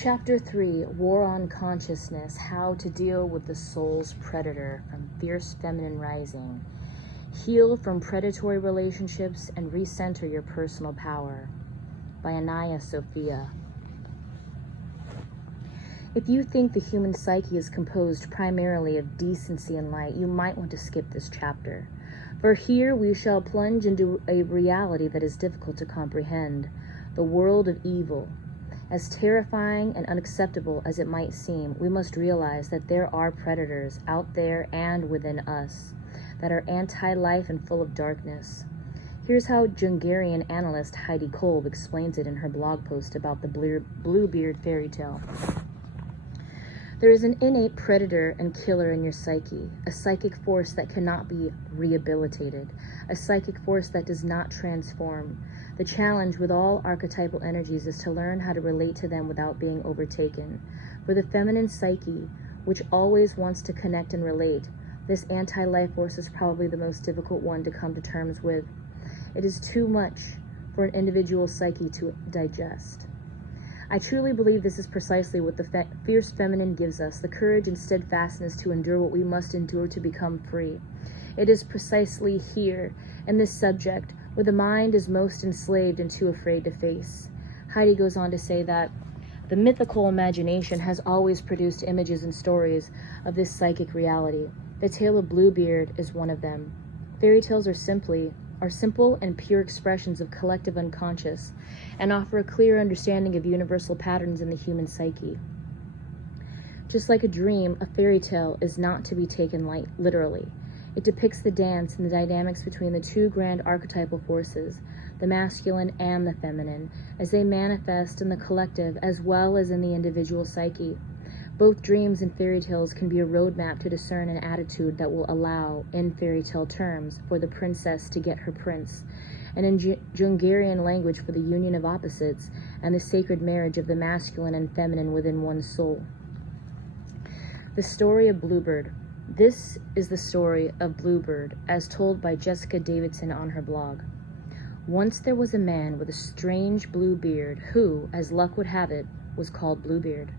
Chapter 3, War on Consciousness, How to Deal with the Soul's Predator, from Fierce Feminine Rising. Heal from predatory relationships and recenter your personal power, by Anaya Sophia. If you think the human psyche is composed primarily of decency and light, you might want to skip this chapter. For here we shall plunge into a reality that is difficult to comprehend, the world of evil. As terrifying and unacceptable as it might seem, we must realize that there are predators out there and within us that are anti-life and full of darkness. Here's how Jungarian analyst Heidi Kolb explains it in her blog post about the Bluebeard fairy tale. There is an innate predator and killer in your psyche, a psychic force that cannot be rehabilitated, a psychic force that does not transform. The challenge with all archetypal energies is to learn how to relate to them without being overtaken. For the feminine psyche, which always wants to connect and relate, this anti-life force is probably the most difficult one to come to terms with. It is too much for an individual psyche to digest. I truly believe this is precisely what the fierce feminine gives us, the courage and steadfastness to endure what we must endure to become free. It is precisely here, in this subject, where the mind is most enslaved and too afraid to face. Heidi goes on to say that the mythical imagination has always produced images and stories of this psychic reality. The Tale of Bluebeard is one of them. Fairy tales are simple and pure expressions of collective unconscious and offer a clear understanding of universal patterns in the human psyche. Just like a dream, a fairy tale is not to be taken literally. It depicts the dance and the dynamics between the two grand archetypal forces, the masculine and the feminine, as they manifest in the collective as well as in the individual psyche. Both dreams and fairy tales can be a roadmap to discern an attitude that will allow, in fairy tale terms, for the princess to get her prince, and in Jungarian language for the union of opposites and the sacred marriage of the masculine and feminine within one's soul. The Story of Bluebird. This is the story of Bluebird, as told by Jessica Davidson on her blog. Once there was a man with a strange blue beard who, as luck would have it, was called Bluebeard.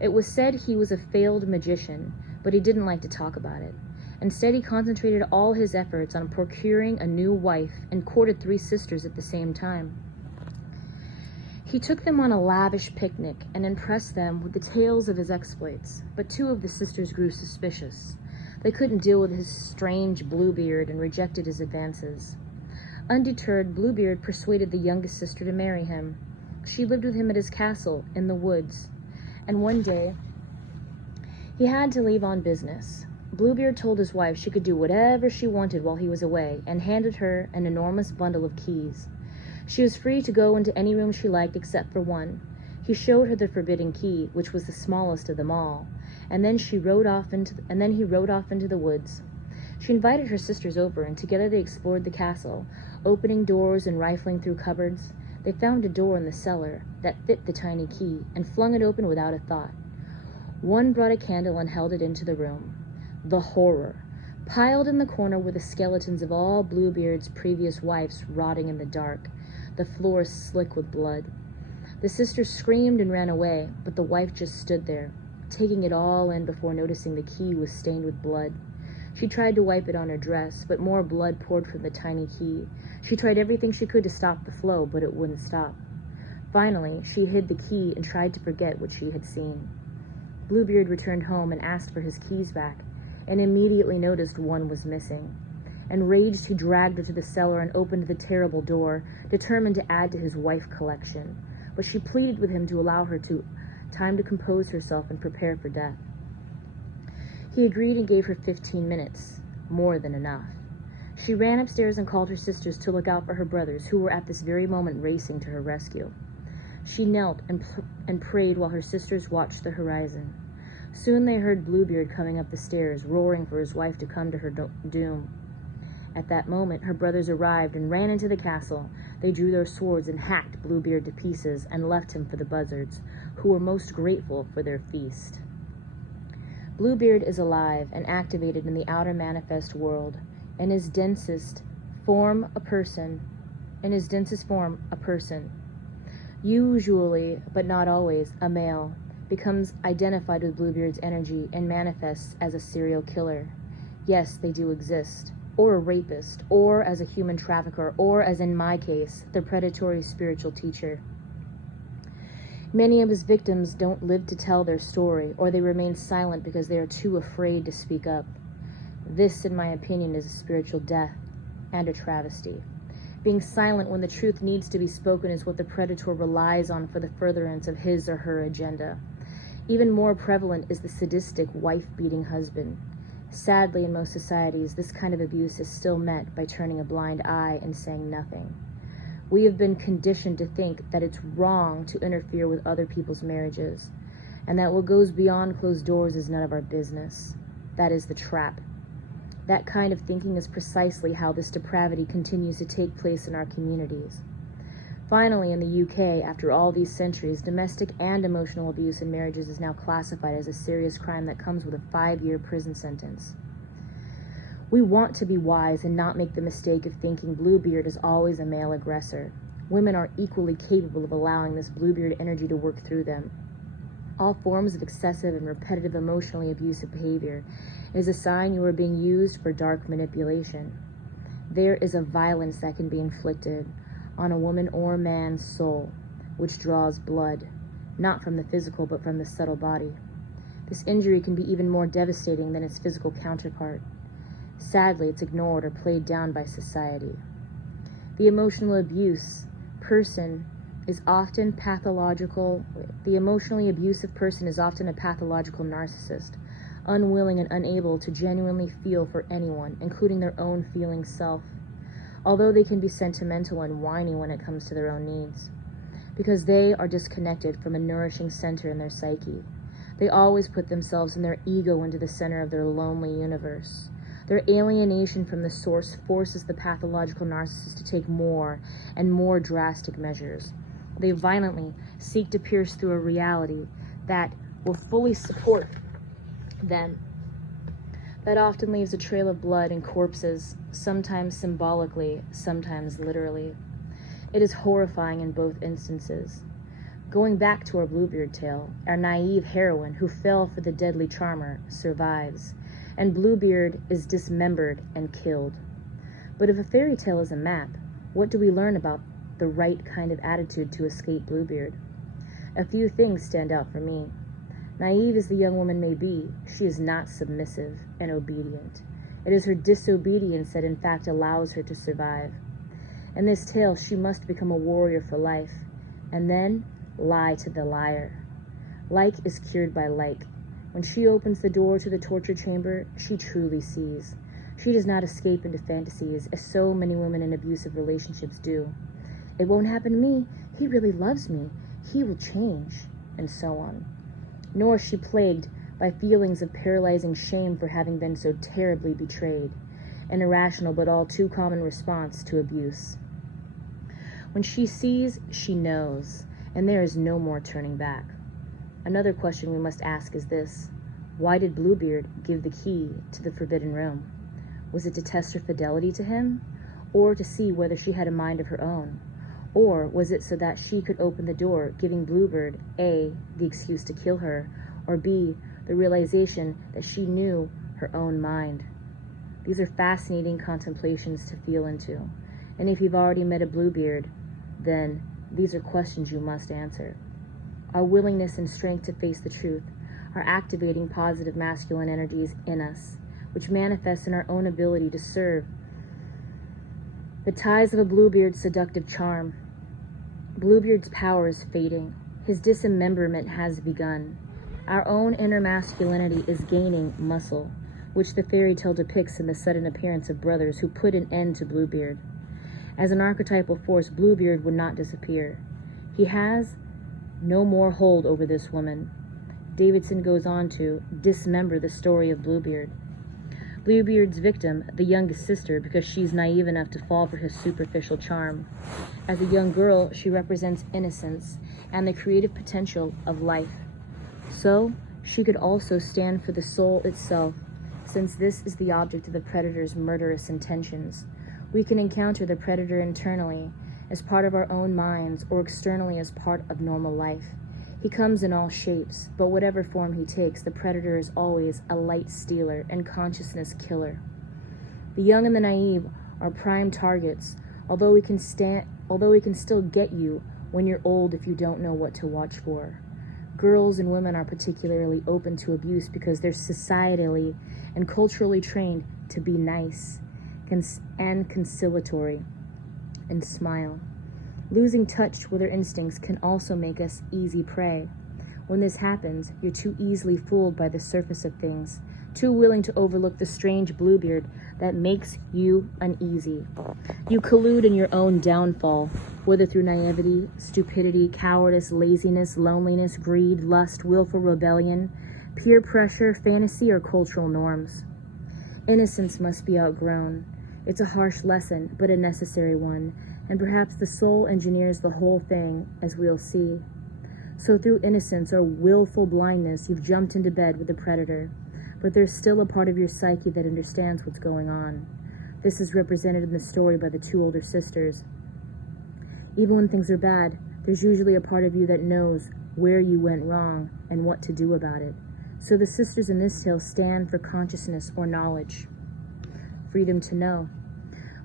It was said he was a failed magician, but he didn't like to talk about it. Instead, he concentrated all his efforts on procuring a new wife and courted 3 sisters at the same time. He took them on a lavish picnic and impressed them with the tales of his exploits, but 2 of the sisters grew suspicious. They couldn't deal with his strange Bluebeard and rejected his advances. Undeterred, Bluebeard persuaded the youngest sister to marry him. She lived with him at his castle in the woods, and one day he had to leave on business. Bluebeard told his wife she could do whatever she wanted while he was away and handed her an enormous bundle of keys. She was free to go into any room she liked except for one. He showed her the forbidden key, which was the smallest of them all, and then he rode off into the woods. She invited her sisters over, and together they explored the castle, opening doors and rifling through cupboards. They found a door in the cellar that fit the tiny key and flung it open without a thought. One brought a candle and held it into the room. The horror! Piled in the corner were the skeletons of all Bluebeard's previous wives rotting in the dark, the floor slick with blood. The sisters screamed and ran away, but the wife just stood there, taking it all in before noticing the key was stained with blood. She tried to wipe it on her dress, but more blood poured from the tiny key. She tried everything she could to stop the flow, but it wouldn't stop. Finally, she hid the key and tried to forget what she had seen. Bluebeard returned home and asked for his keys back, and immediately noticed one was missing. Enraged, he dragged her to the cellar and opened the terrible door, determined to add to his wife collection. But she pleaded with him to allow her time to compose herself and prepare for death. He agreed and gave her 15 minutes, more than enough. She ran upstairs and called her sisters to look out for her brothers, who were at this very moment racing to her rescue. She knelt and prayed while her sisters watched the horizon. Soon they heard Bluebeard coming up the stairs, roaring for his wife to come to her doom. At that moment, her brothers arrived and ran into the castle. They drew their swords and hacked Bluebeard to pieces and left him for the buzzards, who were most grateful for their feast. Bluebeard is alive and activated in the outer manifest world. In his densest form, a person. Usually, but not always, a male becomes identified with Bluebeard's energy and manifests as a serial killer. Yes, they do exist. Or a rapist, or as a human trafficker, or, as in my case, the predatory spiritual teacher. Many of his victims don't live to tell their story, or they remain silent because they are too afraid to speak up. This, in my opinion, is a spiritual death and a travesty. Being silent when the truth needs to be spoken is what the predator relies on for the furtherance of his or her agenda. Even more prevalent is the sadistic, wife-beating husband. Sadly, in most societies, this kind of abuse is still met by turning a blind eye and saying nothing. We have been conditioned to think that it's wrong to interfere with other people's marriages, and that what goes beyond closed doors is none of our business. That is the trap. That kind of thinking is precisely how this depravity continues to take place in our communities. Finally, in the UK, after all these centuries, domestic and emotional abuse in marriages is now classified as a serious crime that comes with a 5-year prison sentence. We want to be wise and not make the mistake of thinking Bluebeard is always a male aggressor. Women are equally capable of allowing this Bluebeard energy to work through them. All forms of excessive and repetitive emotionally abusive behavior is a sign you are being used for dark manipulation. There is a violence that can be inflicted on a woman or man's soul, which draws blood, not from the physical but from the subtle body. This injury can be even more devastating than its physical counterpart. Sadly, it's ignored or played down by society. The emotionally abusive person is often a pathological narcissist, unwilling and unable to genuinely feel for anyone, including their own feeling self, although they can be sentimental and whiny when it comes to their own needs, because they are disconnected from a nourishing center in their psyche. They always put themselves and their ego into the center of their lonely universe. Their alienation from the source forces the pathological narcissist to take more and more drastic measures. They violently seek to pierce through a reality that will fully support them. That often leaves a trail of blood and corpses, sometimes symbolically, sometimes literally. It is horrifying in both instances. Going back to our Bluebeard tale, our naive heroine who fell for the deadly charmer survives, and Bluebeard is dismembered and killed. But if a fairy tale is a map, what do we learn about the right kind of attitude to escape Bluebeard? A few things stand out for me. Naive as the young woman may be, she is not submissive and obedient. It is her disobedience that in fact allows her to survive. In this tale, she must become a warrior for life, and then lie to the liar. Like is cured by like. When she opens the door to the torture chamber, she truly sees. She does not escape into fantasies, as so many women in abusive relationships do. It won't happen to me. He really loves me. He will change, and so on. Nor is she plagued by feelings of paralyzing shame for having been so terribly betrayed, an irrational but all too common response to abuse. When she sees, she knows, and there is no more turning back. Another question we must ask is this: why did Bluebeard give the key to the forbidden room? Was it to test her fidelity to him, or to see whether she had a mind of her own? Or was it so that she could open the door, giving Bluebeard, A, the excuse to kill her, or B, the realization that she knew her own mind? These are fascinating contemplations to feel into, and if you've already met a Bluebeard, then these are questions you must answer. Our willingness and strength to face the truth are activating positive masculine energies in us, which manifests in our own ability to serve the ties of a Bluebeard's seductive charm. Bluebeard's power is fading. His dismemberment has begun. Our own inner masculinity is gaining muscle, which the fairy tale depicts in the sudden appearance of brothers who put an end to Bluebeard. As an archetypal force, Bluebeard would not disappear. He has no more hold over this woman. Davidson goes on to dismember the story of Bluebeard. Bluebeard's victim, the youngest sister, because she's naive enough to fall for his superficial charm. As a young girl, she represents innocence and the creative potential of life. So, she could also stand for the soul itself, since this is the object of the predator's murderous intentions. We can encounter the predator internally as part of our own minds, or externally as part of normal life. He comes in all shapes, but whatever form he takes, the predator is always a light stealer and consciousness killer. The young and the naive are prime targets, although we can still get you when you're old if you don't know what to watch for. Girls and women are particularly open to abuse because they're societally and culturally trained to be nice and conciliatory and smile. Losing touch with our instincts can also make us easy prey. When this happens, you're too easily fooled by the surface of things, too willing to overlook the strange Bluebeard that makes you uneasy. You collude in your own downfall, whether through naivety, stupidity, cowardice, laziness, loneliness, greed, lust, willful rebellion, peer pressure, fantasy, or cultural norms. Innocence must be outgrown. It's a harsh lesson, but a necessary one, and perhaps the soul engineers the whole thing, as we'll see. So through innocence or willful blindness, you've jumped into bed with the predator, but there's still a part of your psyche that understands what's going on. This is represented in the story by the two older sisters. Even when things are bad, there's usually a part of you that knows where you went wrong and what to do about it. So the sisters in this tale stand for consciousness or knowledge. Freedom to know.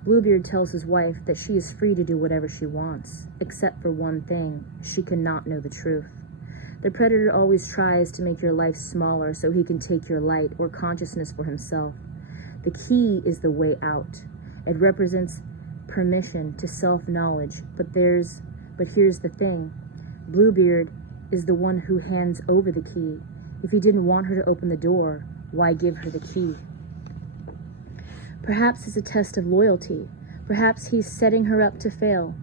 Bluebeard tells his wife that she is free to do whatever she wants, except for one thing: she cannot know the truth. The predator always tries to make your life smaller so he can take your light or consciousness for himself. The key is the way out. It represents permission to self-knowledge, but here's the thing. Bluebeard is the one who hands over the key. If he didn't want her to open the door, why give her the key? Perhaps it's a test of loyalty. Perhaps he's setting her up to fail.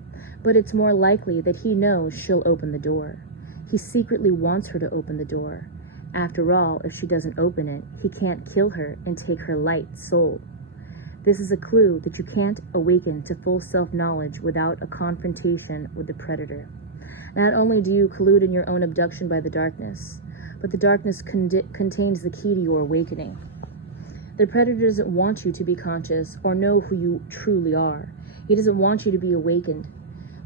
But it's more likely that he knows she'll open the door. He secretly wants her to open the door. After all, if she doesn't open it, he can't kill her and take her light soul. This is a clue that you can't awaken to full self-knowledge without a confrontation with the predator. Not only do you collude in your own abduction by the darkness, but the darkness contains the key to your awakening. The predator doesn't want you to be conscious or know who you truly are. He doesn't want you to be awakened,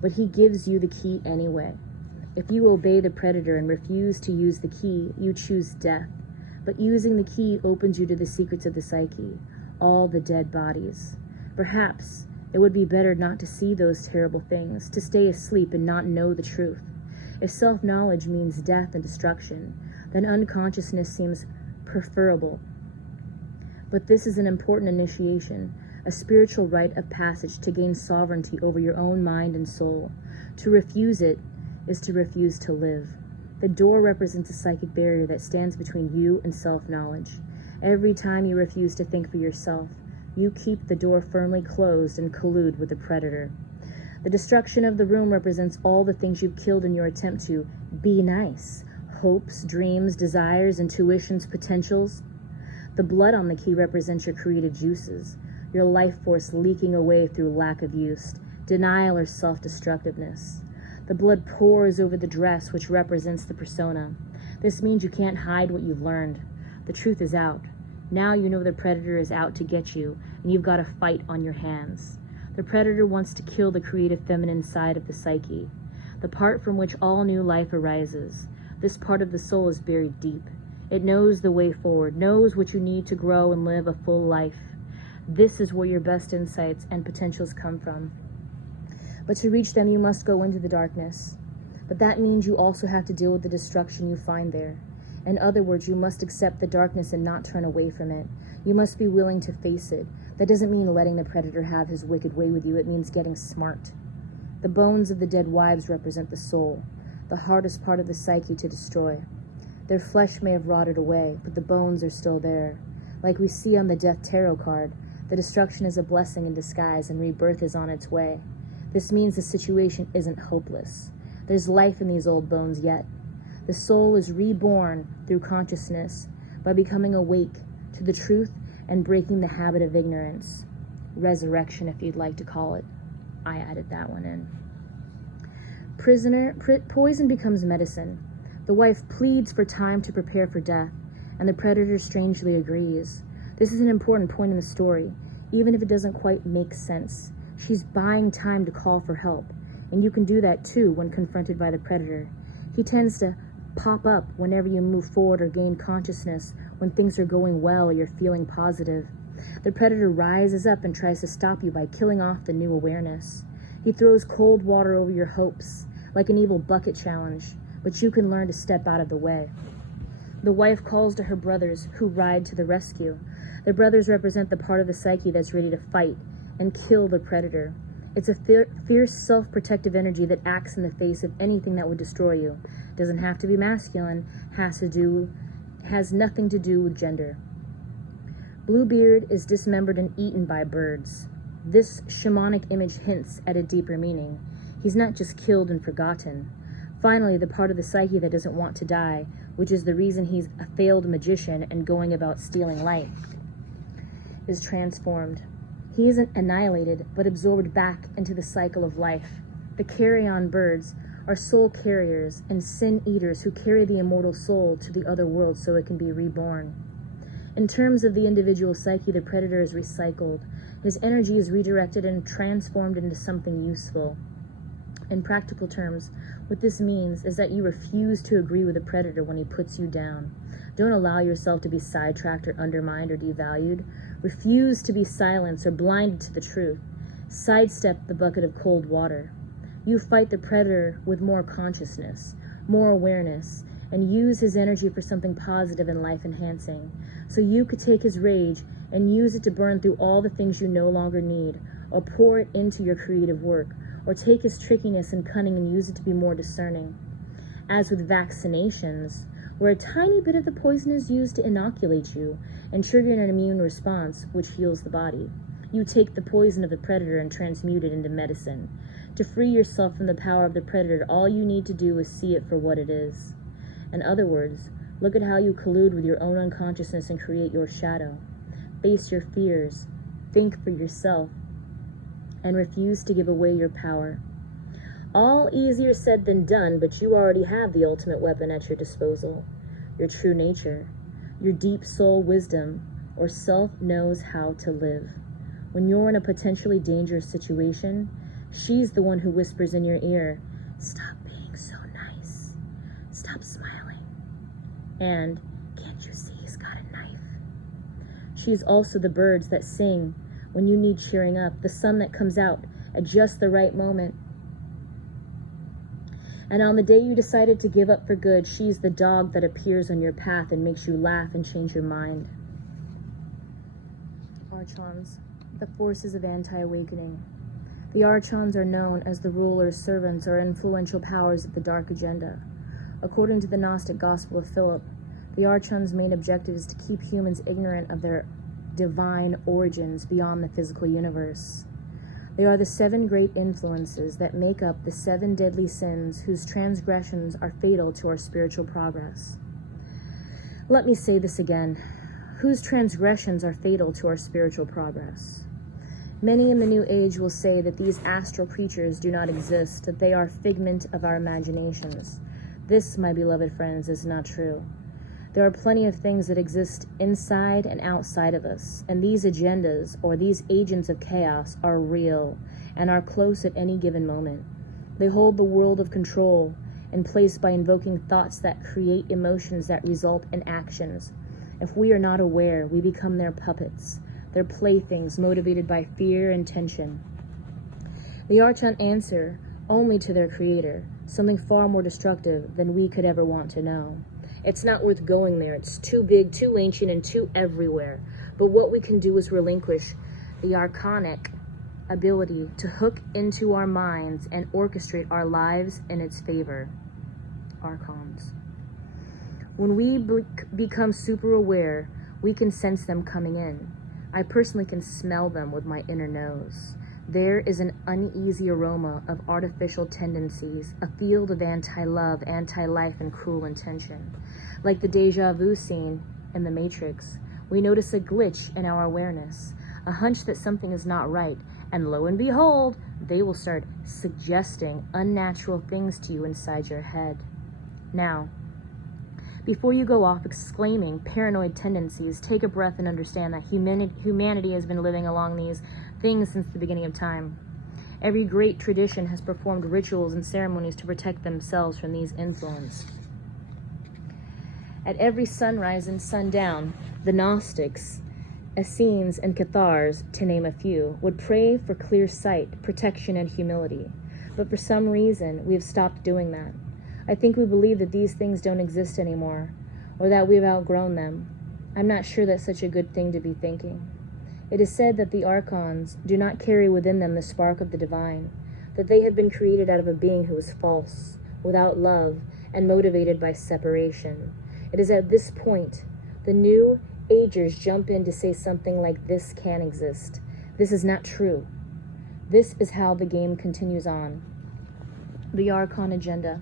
but he gives you the key anyway. If you obey the predator and refuse to use the key, you choose death. But using the key opens you to the secrets of the psyche, all the dead bodies. Perhaps it would be better not to see those terrible things, to stay asleep and not know the truth. If self-knowledge means death and destruction, then unconsciousness seems preferable. But this is an important initiation, a spiritual rite of passage to gain sovereignty over your own mind and soul. To refuse it is to refuse to live. The door represents a psychic barrier that stands between you and self-knowledge. Every time you refuse to think for yourself, you keep the door firmly closed and collude with the predator. The destruction of the room represents all the things you've killed in your attempt to be nice. Hopes, dreams, desires, intuitions, potentials. The blood on the key represents your creative juices, your life force leaking away through lack of use, denial, or self-destructiveness. The blood pours over the dress, which represents the persona. This means you can't hide what you've learned. The truth is out. Now you know the predator is out to get you, and you've got a fight on your hands. The predator wants to kill the creative feminine side of the psyche, the part from which all new life arises. This part of the soul is buried deep. It knows the way forward, knows what you need to grow and live a full life. This is where your best insights and potentials come from. But to reach them, you must go into the darkness. But that means you also have to deal with the destruction you find there. In other words, you must accept the darkness and not turn away from it. You must be willing to face it. That doesn't mean letting the predator have his wicked way with you. It means getting smart. The bones of the dead wives represent the soul, the hardest part of the psyche to destroy. Their flesh may have rotted away, but the bones are still there. Like we see on the Death Tarot card, the destruction is a blessing in disguise and rebirth is on its way. This means the situation isn't hopeless. There's life in these old bones yet. The soul is reborn through consciousness by becoming awake to the truth and breaking the habit of ignorance. Resurrection, if you'd like to call it. I added that one in. Poison becomes medicine. The wife pleads for time to prepare for death, and the predator strangely agrees. This is an important point in the story, even if it doesn't quite make sense. She's buying time to call for help. And you can do that too when confronted by the predator. He tends to pop up whenever you move forward or gain consciousness, when things are going well or you're feeling positive. The predator rises up and tries to stop you by killing off the new awareness. He throws cold water over your hopes, like an evil bucket challenge, but you can learn to step out of the way. The wife calls to her brothers, who ride to the rescue. The brothers represent the part of the psyche that's ready to fight and kill the predator. It's a fierce, self-protective energy that acts in the face of anything that would destroy you. It doesn't have to be masculine, has nothing to do with gender. Bluebeard is dismembered and eaten by birds. This shamanic image hints at a deeper meaning. He's not just killed and forgotten. Finally, the part of the psyche that doesn't want to die, which is the reason he's a failed magician and going about stealing light, is transformed. He isn't annihilated, but absorbed back into the cycle of life. The carrion birds are soul carriers and sin eaters who carry the immortal soul to the other world so it can be reborn. In terms of the individual psyche, the predator is recycled. His energy is redirected and transformed into something useful. In practical terms, what this means is that you refuse to agree with the predator when he puts you down. Don't allow yourself to be sidetracked or undermined or devalued. Refuse to be silenced or blinded to the truth. Sidestep the bucket of cold water. You fight the predator with more consciousness, more awareness, and use his energy for something positive and life-enhancing. So you could take his rage and use it to burn through all the things you no longer need, or pour it into your creative work, or take his trickiness and cunning and use it to be more discerning. As with vaccinations, where a tiny bit of the poison is used to inoculate you and trigger an immune response which heals the body, you take the poison of the predator and transmute it into medicine. To free yourself from the power of the predator, all you need to do is see it for what it is. In other words, look at how you collude with your own unconsciousness and create your shadow. Face your fears, think for yourself, and refuse to give away your power. All easier said than done, but you already have the ultimate weapon at your disposal. Your true nature, your deep soul wisdom, or self knows how to live. When you're in a potentially dangerous situation, she's the one who whispers in your ear, "Stop being so nice. Stop smiling. And, can't you see he's got a knife?" She is also the birds that sing when you need cheering up, the sun that comes out at just the right moment. And on the day you decided to give up for good, she's the dog that appears on your path and makes you laugh and change your mind. Archons, the forces of anti-awakening. The Archons are known as the rulers, servants, or influential powers of the dark agenda. According to the Gnostic Gospel of Philip, the Archons' main objective is to keep humans ignorant of their divine origins beyond the physical universe. They are the 7 great influences that make up the 7 deadly sins whose transgressions are fatal to our spiritual progress. Let me say this again. Whose transgressions are fatal to our spiritual progress? Many in the New Age will say that these astral creatures do not exist, that they are figment of our imaginations. This, my beloved friends, is not true. There are plenty of things that exist inside and outside of us, and these agendas, or these agents of chaos, are real and are close at any given moment. They hold the world of control in place by invoking thoughts that create emotions that result in actions. If we are not aware, we become their puppets, their playthings motivated by fear and tension. The Archon answer only to their creator, something far more destructive than we could ever want to know. It's not worth going there. It's too big, too ancient, and too everywhere. But what we can do is relinquish the archonic ability to hook into our minds and orchestrate our lives in its favor. Archons. When we become super aware, we can sense them coming in. I personally can smell them with my inner nose. There is an uneasy aroma of artificial tendencies, a field of anti-love, anti-life, and cruel intention. Like the deja vu scene in The Matrix, we notice a glitch in our awareness, a hunch that something is not right, and lo and behold, they will start suggesting unnatural things to you inside your head. Now, before you go off exclaiming paranoid tendencies, take a breath and understand that humanity has been living along these things since the beginning of time. Every great tradition has performed rituals and ceremonies to protect themselves from these influences. At every sunrise and sundown, the Gnostics, Essenes, and Cathars, to name a few, would pray for clear sight, protection, and humility. But for some reason, we have stopped doing that. I think we believe that these things don't exist anymore, or that we've outgrown them. I'm not sure that's such a good thing to be thinking. It is said that the Archons do not carry within them the spark of the divine, that they have been created out of a being who is false, without love, and motivated by separation. It is at this point the new agers jump in to say something like, this can exist. This is not true. This is how the game continues on. The Archon agenda.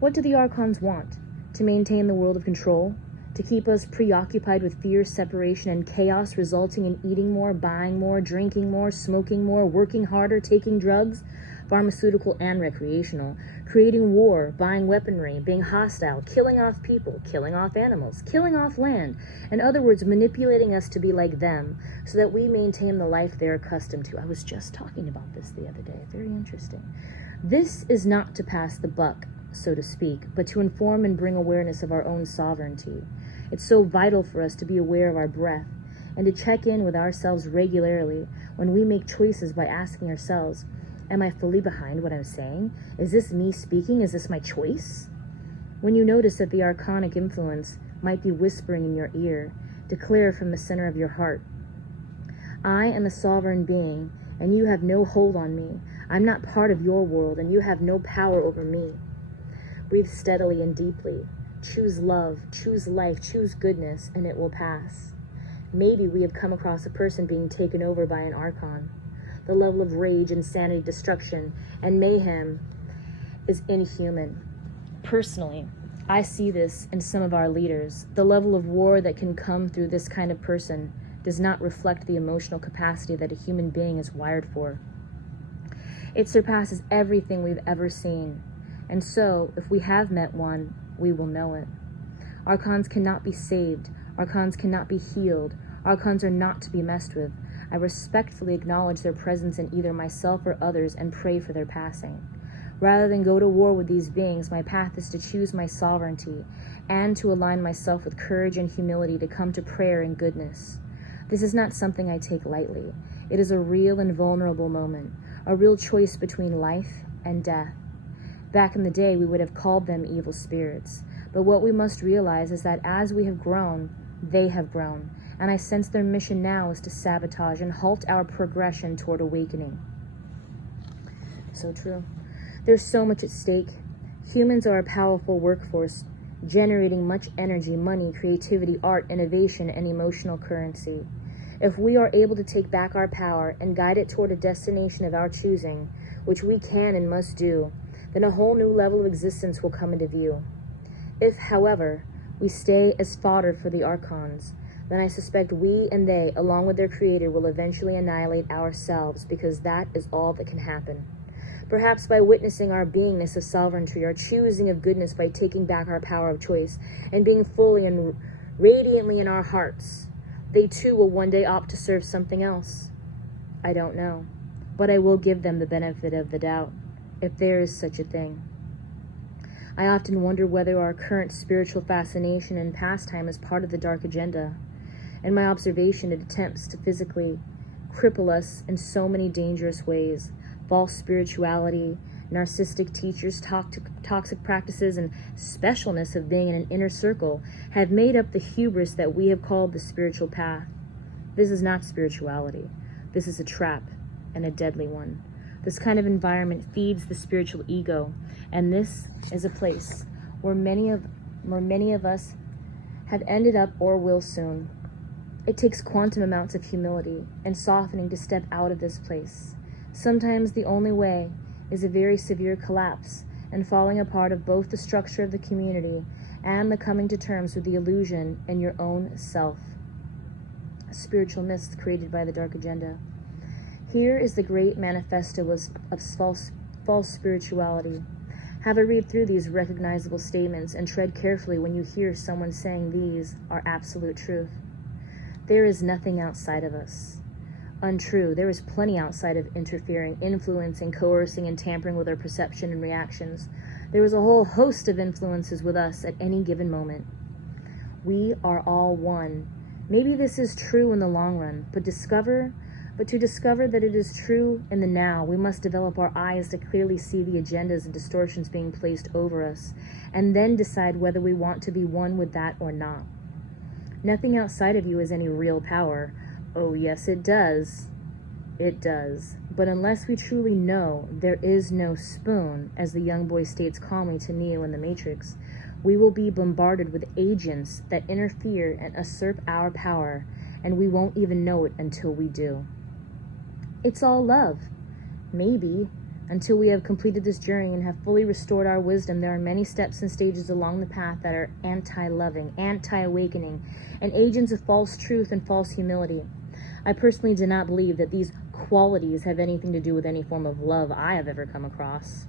What do the Archons want? To maintain the world of control? To keep us preoccupied with fear, separation, and chaos, resulting in eating more, buying more, drinking more, smoking more, working harder, taking drugs, pharmaceutical and recreational, creating war, buying weaponry, being hostile, killing off people, killing off animals, killing off land, in other words, manipulating us to be like them, so that we maintain the life they're accustomed to. I was just talking about this the other day. Very interesting. This is not to pass the buck, so to speak, but to inform and bring awareness of our own sovereignty. It's so vital for us to be aware of our breath and to check in with ourselves regularly when we make choices by asking ourselves, am I fully behind what I'm saying? Is this me speaking? Is this my choice? When you notice that the archonic influence might be whispering in your ear, declare from the center of your heart, I am a sovereign being, and you have no hold on me. I'm not part of your world, and you have no power over me. Breathe steadily and deeply. Choose love, choose life, choose goodness, and it will pass. Maybe we have come across a person being taken over by an Archon. The level of rage, insanity, destruction, and mayhem is inhuman. Personally, I see this in some of our leaders. The level of war that can come through this kind of person does not reflect the emotional capacity that a human being is wired for. It surpasses everything we've ever seen. And so, if we have met one, we will know it. Archons cannot be saved. Archons cannot be healed. Archons are not to be messed with. I respectfully acknowledge their presence in either myself or others and pray for their passing. Rather than go to war with these beings, my path is to choose my sovereignty and to align myself with courage and humility to come to prayer and goodness. This is not something I take lightly. It is a real and vulnerable moment, a real choice between life and death. Back in the day, we would have called them evil spirits. But what we must realize is that as we have grown, they have grown. And I sense their mission now is to sabotage and halt our progression toward awakening. So true. There's so much at stake. Humans are a powerful workforce, generating much energy, money, creativity, art, innovation, and emotional currency. If we are able to take back our power and guide it toward a destination of our choosing, which we can and must do, then a whole new level of existence will come into view. If, however, we stay as fodder for the Archons, then I suspect we and they, along with their creator, will eventually annihilate ourselves, because that is all that can happen. Perhaps by witnessing our beingness of sovereignty, our choosing of goodness by taking back our power of choice, and being fully and radiantly in our hearts, they too will one day opt to serve something else. I don't know, but I will give them the benefit of the doubt, if there is such a thing. I often wonder whether our current spiritual fascination and pastime is part of the dark agenda. In my observation, it attempts to physically cripple us in so many dangerous ways. False spirituality, narcissistic teachers, toxic practices, and specialness of being in an inner circle have made up the hubris that we have called the spiritual path. This is not spirituality. This is a trap, and a deadly one. This kind of environment feeds the spiritual ego, and this is a place where many of us have ended up or will soon. It takes quantum amounts of humility and softening to step out of this place. Sometimes the only way is a very severe collapse and falling apart of both the structure of the community and the coming to terms with the illusion in your own self. A spiritual mist created by the dark agenda. Here is the great manifesto of false spirituality. Have a read through these recognizable statements and tread carefully when you hear someone saying these are absolute truth. There is nothing outside of us. untrue. There is plenty outside of interfering, influencing, coercing, and tampering with our perception and reactions. There is a whole host of influences with us at any given moment. We are all one. Maybe this is true in the long run, but to discover that it is true in the now, we must develop our eyes to clearly see the agendas and distortions being placed over us, and then decide whether we want to be one with that or not. Nothing outside of you has any real power. Oh, yes, it does. It does. But unless we truly know there is no spoon, as the young boy states calmly to Neo in the Matrix, we will be bombarded with agents that interfere and usurp our power, and we won't even know it until we do. It's all love. Maybe. Until we have completed this journey and have fully restored our wisdom, there are many steps and stages along the path that are anti-loving, anti-awakening, and agents of false truth and false humility. I personally do not believe that these qualities have anything to do with any form of love I have ever come across.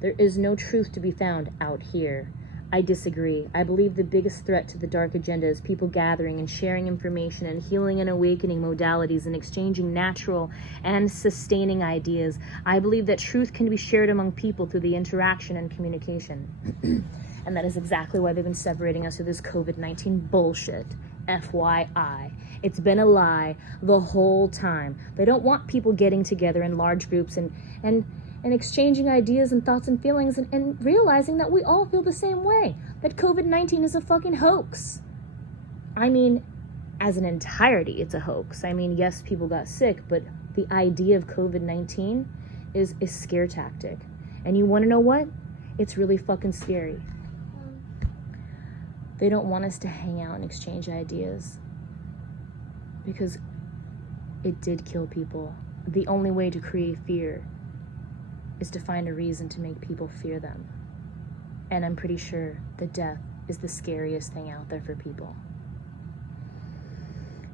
There is no truth to be found out here. I disagree. I believe the biggest threat to the dark agenda is people gathering and sharing information and healing and awakening modalities and exchanging natural and sustaining ideas. I believe that truth can be shared among people through the interaction and communication. And that is exactly why they've been separating us through this COVID-19 bullshit. FYI. It's been a lie the whole time. They don't want people getting together in large groups and exchanging ideas and thoughts and feelings and realizing that we all feel the same way, that COVID-19 is a fucking hoax. I mean, as an entirety, it's a hoax. I mean, yes, people got sick, but the idea of COVID-19 is a scare tactic. And you want to know what? It's really fucking scary. They don't want us to hang out and exchange ideas because it did kill people. The only way to create fear is to find a reason to make people fear them. And I'm pretty sure that death is the scariest thing out there for people.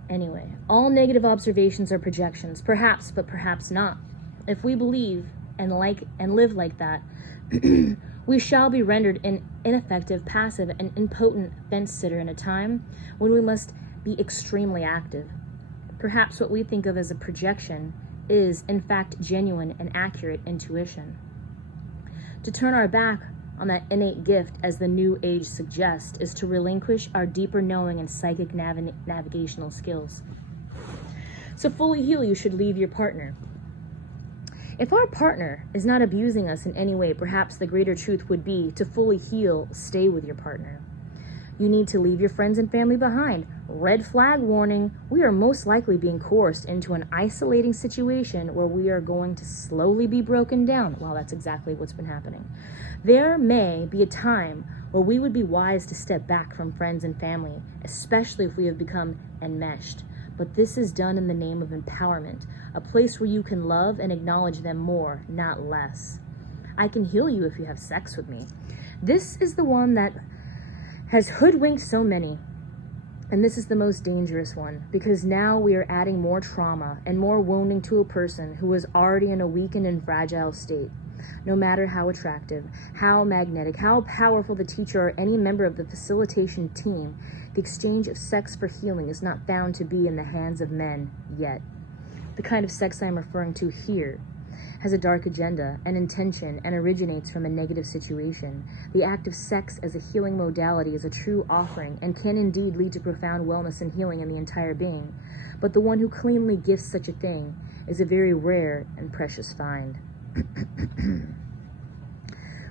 Anyway, all negative observations are projections, perhaps, but perhaps not. If we believe and live like that, we shall be rendered an ineffective, passive, and impotent fence-sitter in a time when we must be extremely active. Perhaps what we think of as a projection is, in fact, genuine and accurate intuition. To turn our back on that innate gift, as the New Age suggests, is to relinquish our deeper knowing and psychic navigational skills. So fully heal, you should leave your partner. If our partner is not abusing us in any way, perhaps the greater truth would be to fully heal, stay with your partner. You need to leave your friends and family behind. Red flag warning, we are most likely being coerced into an isolating situation where we are going to slowly be broken down. Well, that's exactly what's been happening. There may be a time where we would be wise to step back from friends and family, especially if we have become enmeshed. But this is done in the name of empowerment, a place where you can love and acknowledge them more, not less. I can heal you if you have sex with me. This is the one that has hoodwinked so many. And this is the most dangerous one, because now we are adding more trauma and more wounding to a person who is already in a weakened and fragile state. No matter how attractive, how magnetic, how powerful the teacher or any member of the facilitation team, the exchange of sex for healing is not found to be in the hands of men yet. The kind of sex I am referring to here has a dark agenda, an intention, and originates from a negative situation. The act of sex as a healing modality is a true offering and can indeed lead to profound wellness and healing in the entire being. But the one who cleanly gifts such a thing is a very rare and precious find.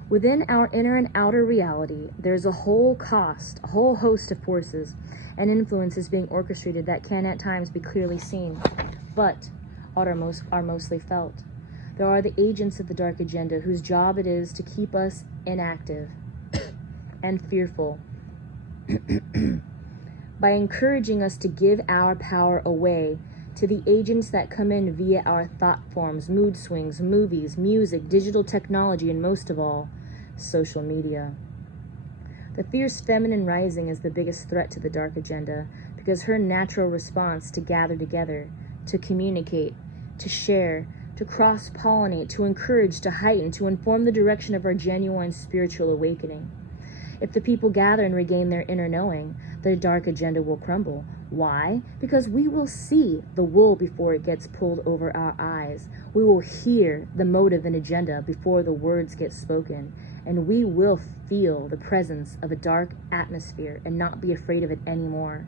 Within our inner and outer reality, there's a whole host of forces and influences being orchestrated that can at times be clearly seen, but are mostly felt. There are the agents of the dark agenda whose job it is to keep us inactive and fearful by encouraging us to give our power away to the agents that come in via our thought forms, mood swings, movies, music, digital technology, and most of all, social media. The fierce feminine rising is the biggest threat to the dark agenda because her natural response to gather together, to communicate, to share, to cross-pollinate, to encourage, to heighten, to inform the direction of our genuine spiritual awakening. If the people gather and regain their inner knowing, the dark agenda will crumble. Why? Because we will see the wool before it gets pulled over our eyes. We will hear the motive and agenda before the words get spoken. And we will feel the presence of a dark atmosphere and not be afraid of it anymore.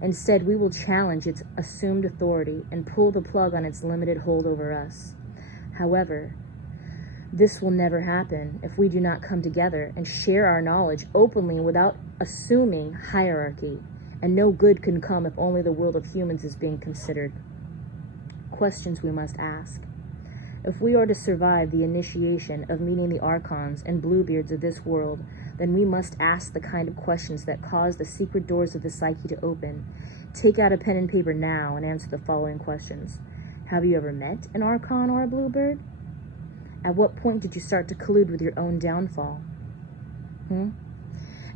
Instead, we will challenge its assumed authority and pull the plug on its limited hold over us. However, this will never happen if we do not come together and share our knowledge openly without assuming hierarchy. And no good can come if only the world of humans is being considered. Questions we must ask. If we are to survive the initiation of meeting the Archons and Bluebeards of this world, then we must ask the kind of questions that cause the secret doors of the psyche to open. Take out a pen and paper now and answer the following questions. Have you ever met an Archon or a Bluebird? At what point did you start to collude with your own downfall?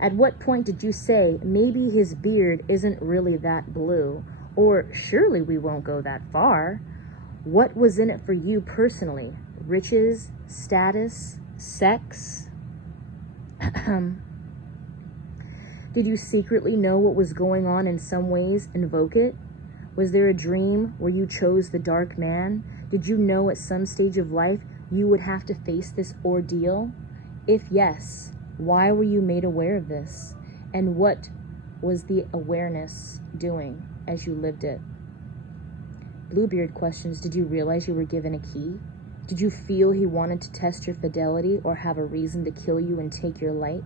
At what point did you say, maybe his beard isn't really that blue, or surely we won't go that far? What was in it for you personally? Riches, status, sex? Did you secretly know what was going on in some ways, invoke it? Was there a dream where you chose the dark man? Did you know at some stage of life you would have to face this ordeal? If yes, why were you made aware of this? And what was the awareness doing as you lived it? Bluebeard questions, did you realize you were given a key? Did you feel he wanted to test your fidelity or have a reason to kill you and take your light?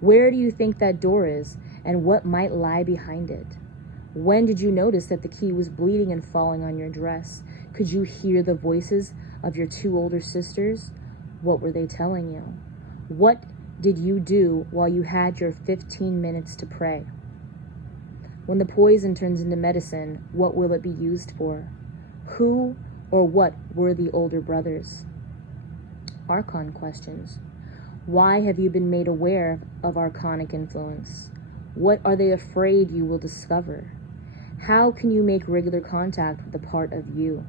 Where do you think that door is, and what might lie behind it? When did you notice that the key was bleeding and falling on your dress? Could you hear the voices of your two older sisters? What were they telling you? What did you do while you had your 15 minutes to pray? When the poison turns into medicine, what will it be used for? Who or what were the older brothers? Archon questions. Why have you been made aware of archonic influence? What are they afraid you will discover? How can you make regular contact with a part of you?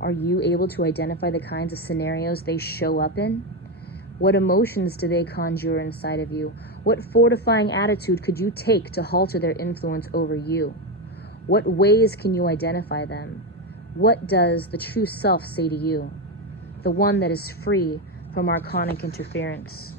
Are you able to identify the kinds of scenarios they show up in? What emotions do they conjure inside of you? What fortifying attitude could you take to halter their influence over you? What ways can you identify them? What does the true self say to you? The one that is free from archonic interference.